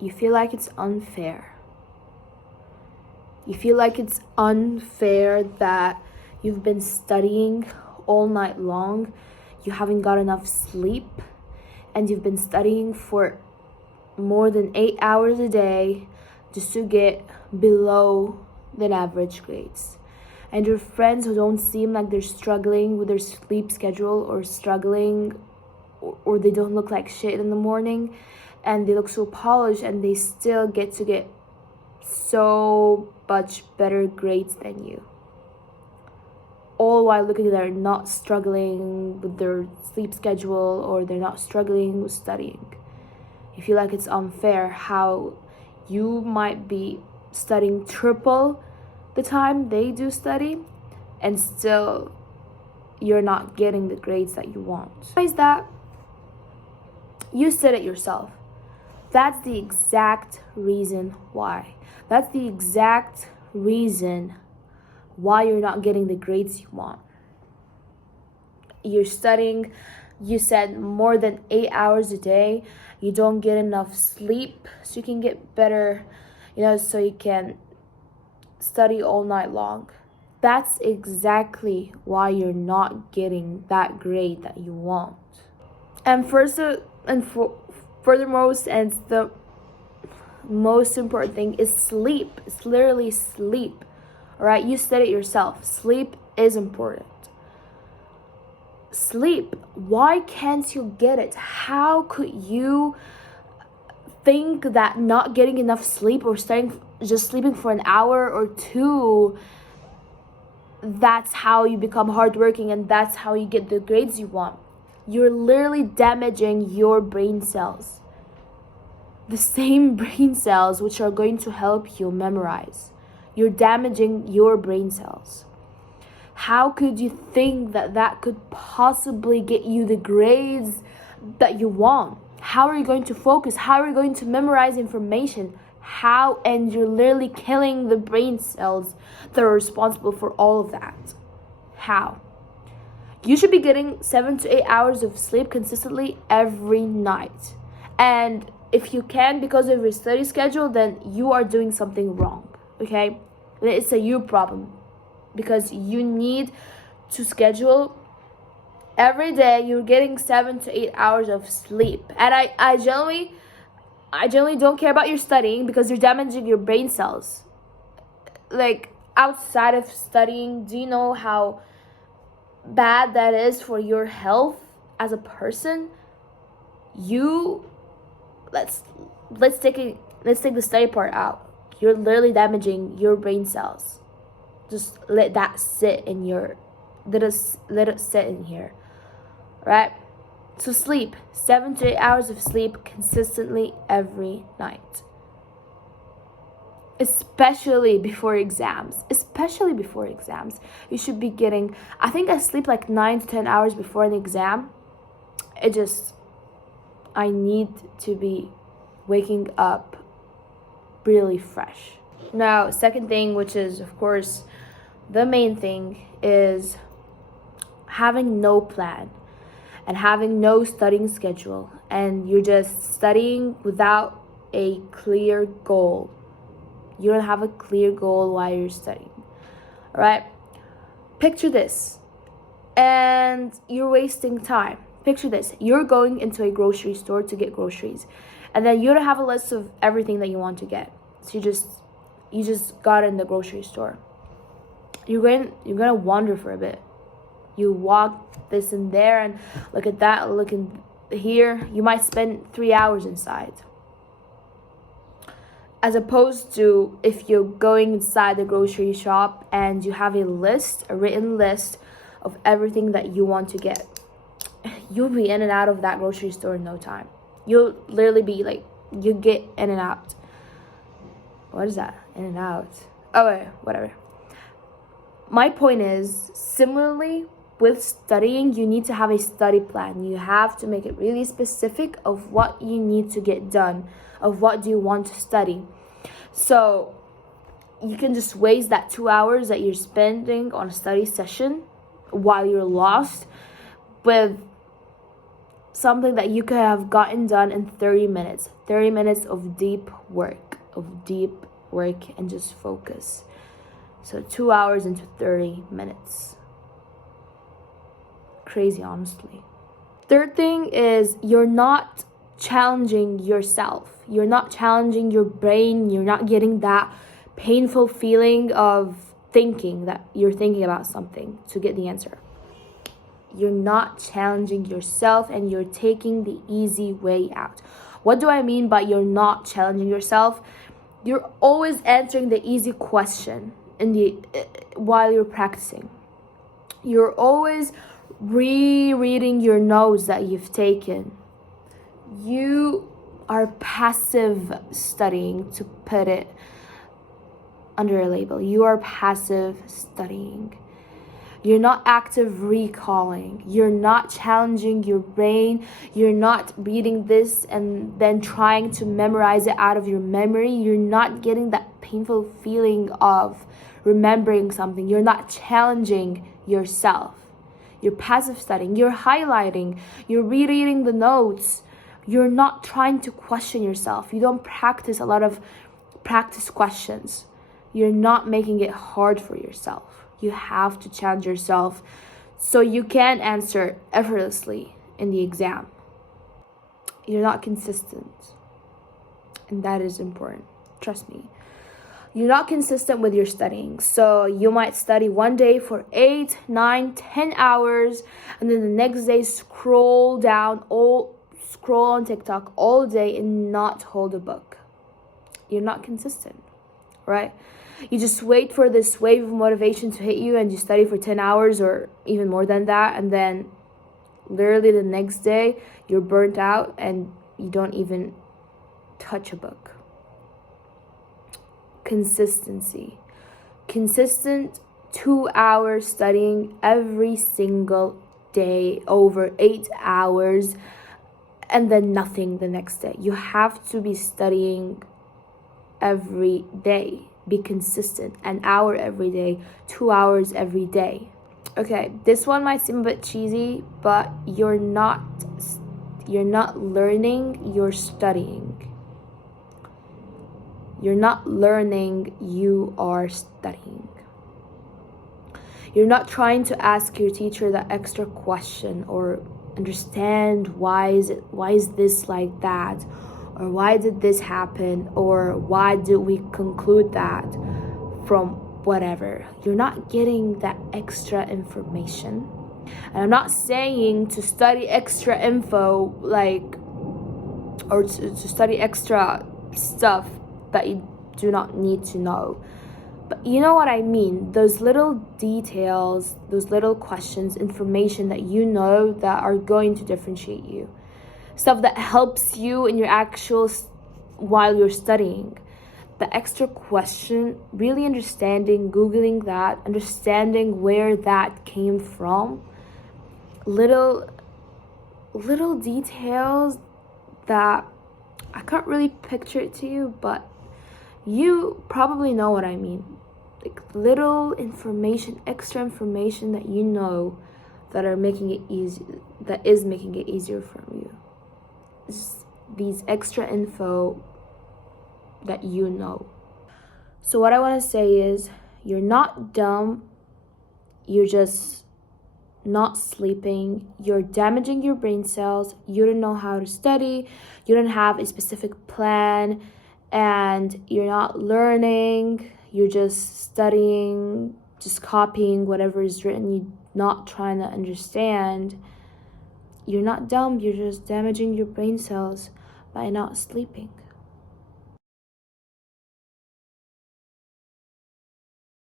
you feel like it's unfair. You feel like it's unfair that you've been studying all night long, you haven't got enough sleep, and you've been studying for more than 8 hours a day just to get below than average grades. And your friends who don't seem like they're struggling with their sleep schedule or struggling or they don't look like shit in the morning and they look so polished and they still get to get so much better grades than you, all while looking like they're not struggling with their sleep schedule or they're not struggling with studying. You feel like it's unfair how you might be studying triple the time they do study and still you're not getting the grades that you want. Why is that? You said it yourself. That's the exact reason why. That's the exact reason why you're not getting the grades you want. You're studying, you said, more than 8 hours a day. You don't get enough sleep so you can get better, so you can study all night long. That's exactly why you're not getting that grade that you want. And furthermost, and the most important thing is sleep. It's literally sleep. All right, you said it yourself. Sleep is important. Sleep. Why can't you get it? How could you think that not getting enough sleep or just sleeping for an hour or two, that's how you become hardworking and that's how you get the grades you want? You're literally damaging your brain cells. The same brain cells which are going to help you memorize. You're damaging your brain cells. How could you think that could possibly get you the grades that you want? How are you going to focus? How are you going to memorize information? How? And you're literally killing the brain cells that are responsible for all of that. How? You should be getting 7 to 8 hours of sleep consistently every night. And if you can, because of your study schedule, then you are doing something wrong, okay? It's a you problem, because you need to schedule every day. You're getting 7 to 8 hours of sleep. And I generally don't care about your studying because you're damaging your brain cells. Like, outside of studying, do you know how bad that is for your health as a person? Let's take the study part out. You're literally damaging your brain cells. Just let that sit in your let it sit in here. Right? So sleep, 7 to 8 hours of sleep consistently every night. Especially before exams. You should be getting, I think I sleep like 9 to 10 hours before an exam. I need to be waking up really fresh. Now, second thing, which is of course the main thing, is having no plan and having no studying schedule, and you're just studying without a clear goal. You don't have a clear goal while you're studying. All right? Picture this, and you're wasting time. Picture this, you're going into a grocery store to get groceries, and then you don't have a list of everything that you want to get. So you just got in the grocery store. You're gonna wander for a bit. You walk this and there and look at that, look in here. You might spend 3 hours inside. As opposed to if you're going inside the grocery shop and you have a written list of everything that you want to get. You'll be in and out of that grocery store in no time. You'll literally be like, you get in and out. What is that? In and out. Oh, wait, whatever. My point is, similarly with studying, you need to have a study plan. You have to make it really specific of what you need to get done, of what do you want to study. So you can just waste that 2 hours that you're spending on a study session while you're lost with something that you could have gotten done in 30 minutes. 30 minutes of deep work, and just focus. So 2 hours into 30 minutes. Crazy, honestly. Third thing is you're not challenging yourself. You're not challenging your brain. You're not getting that painful feeling of thinking that you're thinking about something to get the answer. You're not challenging yourself and you're taking the easy way out. What do I mean by you're not challenging yourself? You're always answering the easy question while you're practicing. You're always rereading your notes that you've taken. You are passive studying, to put it under a label. You are passive studying. You're not active recalling. You're not challenging your brain. You're not reading this and then trying to memorize it out of your memory. You're not getting that painful feeling of remembering something. You're not challenging yourself. You're passive studying. You're highlighting. You're rereading the notes. You're not trying to question yourself. You don't practice a lot of practice questions. You're not making it hard for yourself. You have to challenge yourself so you can answer effortlessly in the exam. You're not consistent, and that is important. Trust me. You're not consistent with your studying. So you might study one day for 8, 9, 10 hours, and then the next day scroll on TikTok all day and not hold a book. You're not consistent, right? You just wait for this wave of motivation to hit you and you study for 10 hours or even more than that, and then literally the next day you're burnt out and you don't even touch a book. Consistency. Consistent 2 hours studying every single day over 8 hours, and then nothing the next day. You have to be studying every day. Be consistent. An hour every day, 2 hours every day. Okay, this one might seem a bit cheesy, but you're not learning, you're studying. You're not learning, you are studying. You're not trying to ask your teacher that extra question or understand why is this like that, or why did this happen, or why did we conclude that from whatever. You're not getting that extra information. And I'm not saying to study extra info or to study extra stuff that you do not need to know. But you know what I mean? Those little details, those little questions, information that you know that are going to differentiate you. Stuff that helps you in your while you're studying. The extra question, really understanding, Googling that, understanding where that came from. Little details that I can't really picture it to you, but you probably know what I mean. Like little information, extra information that you know that are making it easy, that is making it easier for you. It's these extra info that you know. So what I want to say is, you're not dumb, you're just not sleeping, you're damaging your brain cells, you don't know how to study, you don't have a specific plan, and you're not learning, you're just studying, just copying whatever is written, you're not trying to understand. You're not dumb, you're just damaging your brain cells by not sleeping.